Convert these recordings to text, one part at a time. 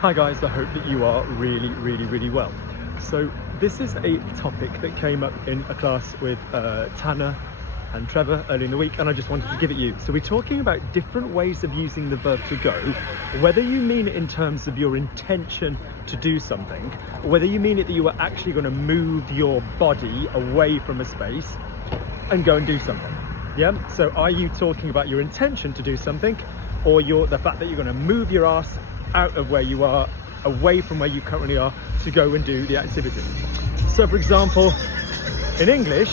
Hi guys, I hope that you are really well. So this is a topic that came up in a class with Tanner and Trevor early in the week, and I just wanted to give it you. So we're talking about different ways of using the verb to go, whether you mean it in terms of your intention to do something, or whether you mean it that you are actually going to move your body away from a space and go and do something. Yeah, so are you talking about your intention to do something, or the fact that you're going to move your ass out of where you are, away from where you currently are, to go and do the activity? So for example, in English,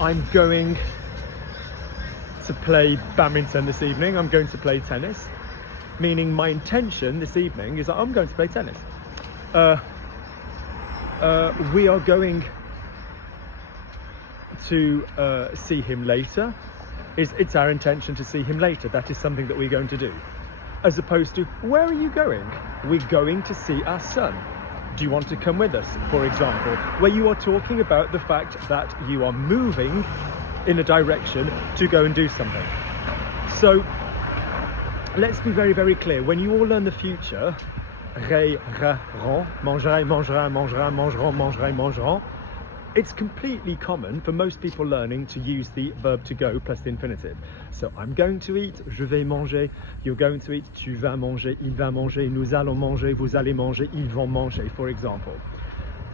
I'm going to play badminton this evening, I'm going to play tennis, meaning my intention this evening is that I'm going to play tennis. We are going to see him later. It's our intention to see him later. That is something that we're going to do. As opposed to, where are you going? We're going to see our son. Do you want to come with us, for example? Where you are talking about the fact that you are moving in a direction to go and do something. So let's be very clear. When you all learn the future, mangerai, mangera, mangera, mangeront, mangerai, mangeront, it's completely common for most people learning to use the verb to go plus the infinitive. So I'm going to eat, je vais manger, you're going to eat, tu vas manger, il va manger, nous allons manger, vous allez manger, ils vont manger, for example.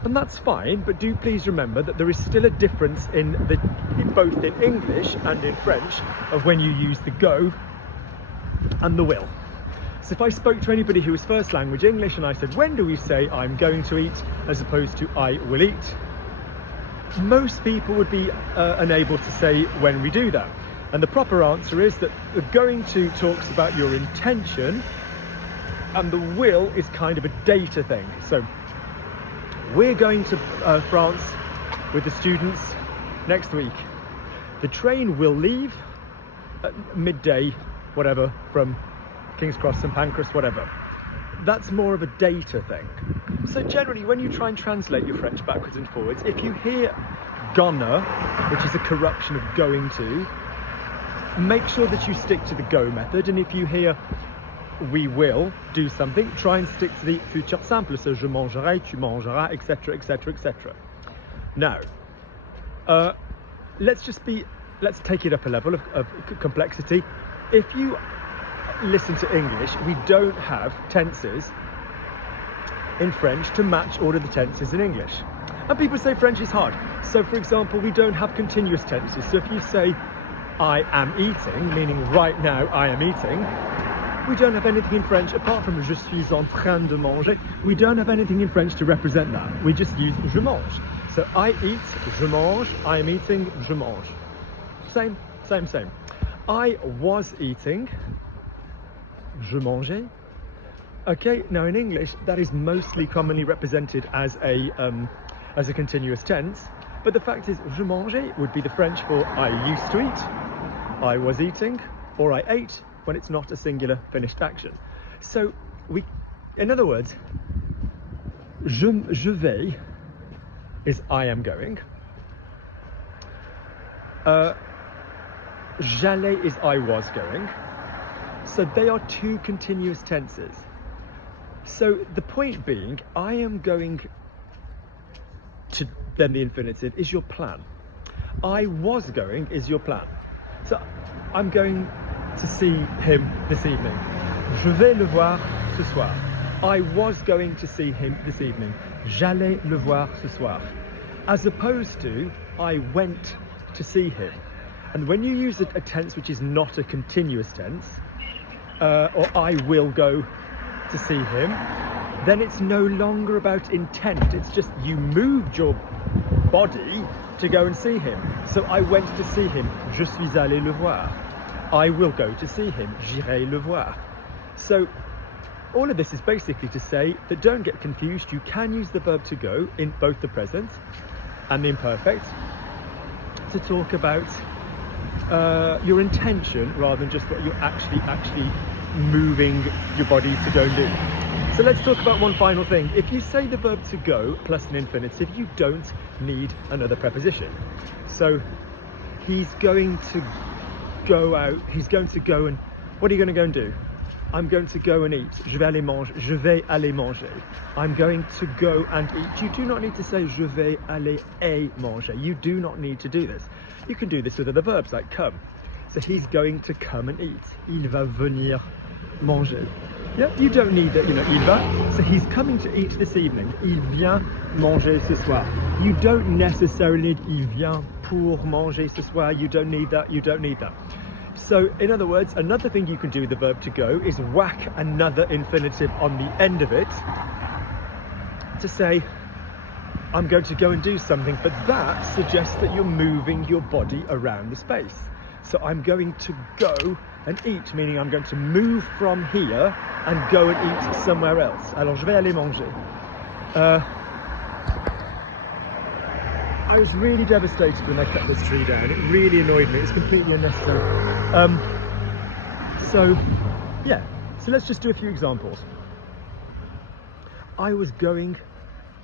And that's fine, but do please remember that there is still a difference in both in English and in French of when you use the go and the will. So if I spoke to anybody who was first language English and I said, when do we say I'm going to eat as opposed to I will eat? Most people would be unable to say when we do that. And the proper answer is that the going to talks about your intention, and the will is kind of a data thing. So we're going to France with the students next week. The train will leave at midday, whatever, from King's Cross, St Pancras, whatever. That's more of a data thing. So generally, when you try and translate your French backwards and forwards, if you hear gonna, which is a corruption of going to, make sure that you stick to the go method. And if you hear we will do something, try and stick to the futur simple. So je mangerai, tu mangeras, etc, etc, etc. Now, let's take it up a level of complexity. If you listen to English, we don't have tenses in French to match all of the tenses in English. And people say French is hard. So for example, we don't have continuous tenses. So if you say I am eating, meaning right now I am eating, we don't have anything in French apart from je suis en train de manger. We don't have anything in French to represent that. We just use je mange. So I eat, je mange, I am eating, je mange. Same. I was eating, je mangeais. Okay, now in English that is mostly commonly represented as a continuous tense, but the fact is je mangeais would be the French for I used to eat, I was eating, or I ate when it's not a singular finished action. So in other words, je vais is I am going, j'allais is I was going. So they are two continuous tenses. So the point being, I am going to, then the infinitive is your plan. I was going is your plan. So I'm going to see him this evening. Je vais le voir ce soir. I was going to see him this evening. J'allais le voir ce soir. As opposed to, I went to see him. And when you use a tense which is not a continuous tense, or I will go to see him, then it's no longer about intent. It's just you moved your body to go and see him. So I went to see him. Je suis allé le voir. I will go to see him. J'irai le voir. So all of this is basically to say that don't get confused. You can use the verb to go in both the present and the imperfect to talk about your intention rather than just what you're actually moving your body to go and do. So let's talk about one final thing. If you say the verb to go plus an infinitive, you don't need another preposition. So he's going to go out, he's going to go, and what are you going to go and do? I'm going to go and eat. Je vais aller manger. Je vais aller manger. I'm going to go and eat. You do not need to say je vais aller et manger. You do not need to do this. You can do this with other verbs like come. So he's going to come and eat. Il va venir manger. Yeah, you don't need that, you know, il va. So he's coming to eat this evening. Il vient manger ce soir. You don't necessarily need il vient pour manger ce soir. You don't need that. You don't need that. So, in other words, another thing you can do with the verb to go is whack another infinitive on the end of it to say, I'm going to go and do something, but that suggests that you're moving your body around the space. So I'm going to go and eat, meaning I'm going to move from here and go and eat somewhere else. Alors, je vais aller manger. I was really devastated when they cut this tree down. It really annoyed me. It's completely unnecessary. So let's just do a few examples. I was going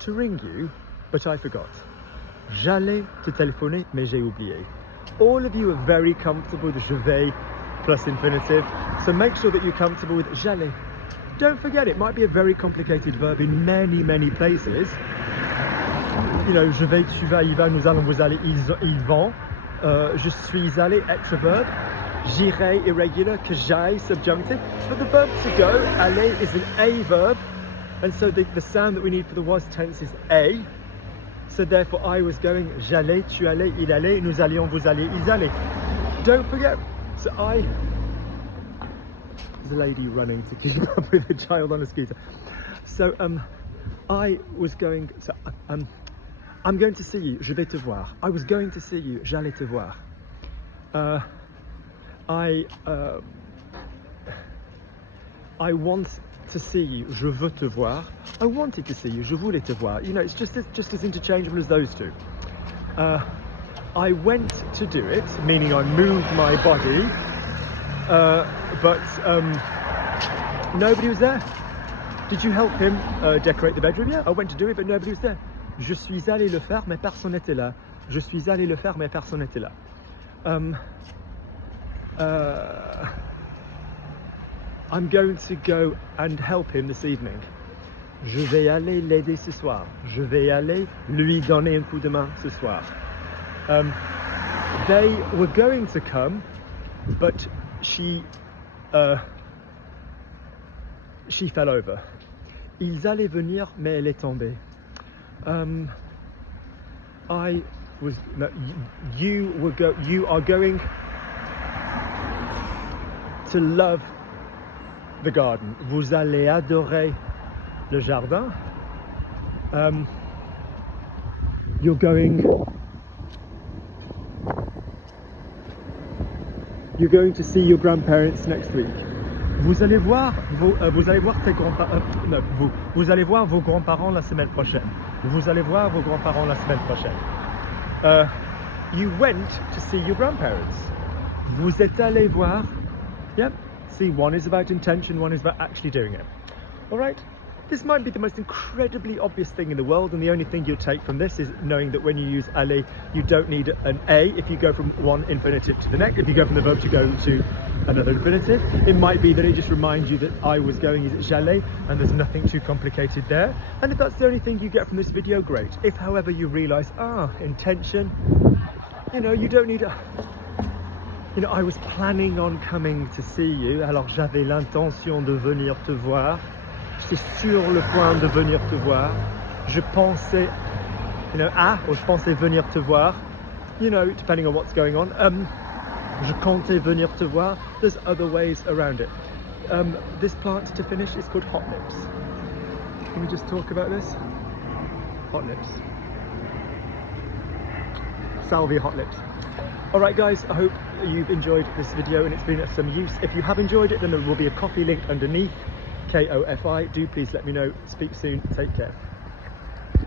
to ring you, but I forgot. J'allais te téléphoner, mais j'ai oublié. All of you are very comfortable with je vais plus infinitive, so make sure that you're comfortable with j'allais. Don't forget, it might be a very complicated verb in many, many places. You know, je vais, tu vas, il va, nous allons, vous allez, ils vont. Je suis allé, extra verb. J'irai, irregular. Que j'aille, subjunctive. But the verb to go, aller, is an a verb. And so the sound that we need for the was tense is a. So therefore I was going, j'allais, tu allais, il allait, nous allions, vous alliez, ils allaient. Don't forget. So there's a lady running to keep up with a child on a scooter. So I was going, so I'm going to see you, je vais te voir. I was going to see you, j'allais te voir. I want to see you, je veux te voir. I wanted to see you, je voulais te voir. You know, it's just as interchangeable as those two. I went to do it, meaning I moved my body, but nobody was there. Did you help him decorate the bedroom? Yeah, I went to do it, but nobody was there. Je suis allé le faire, mais personne n'était là. Je suis allé le faire, mais personne n'était là. I'm going to go and help him this evening. Je vais aller l'aider ce soir. Je vais aller lui donner un coup de main ce soir. They were going to come, but she fell over. Ils allaient venir, mais elle est tombée. You are going to love the garden. Vous allez adorer le jardin. You're going to see your grandparents next week. Vous allez voir tes grands-parents. Vous allez voir vos grands-parents la semaine prochaine. Vous allez voir vos grands-parents la semaine prochaine. You went to see your grandparents. Vous êtes allé voir. Yep. See, one is about intention, one is about actually doing it. All right. This might be the most incredibly obvious thing in the world, and the only thing you'll take from this is knowing that when you use aller, you don't need an a if you go from one infinitive to the next. If you go from the verb to go to another infinitive, it might be that it just reminds you that I was going is j'allais, and there's nothing too complicated there. And if that's the only thing you get from this video, great. If, however, you realise, intention, you know, you don't need a... You know, I was planning on coming to see you, alors j'avais l'intention de venir te voir. J'étais sur le point de venir te voir. Je pensais, you know, or je pensais venir te voir. You know, depending on what's going on. Je comptais venir te voir. There's other ways around it. This plant, to finish, is called hot lips. Can we just talk about this? Hot lips. Salvia hot lips. All right, guys, I hope you've enjoyed this video and it's been of some use. If you have enjoyed it, then there will be a Ko-fi link underneath. Kofi. Do please let me know. Speak soon. Take care.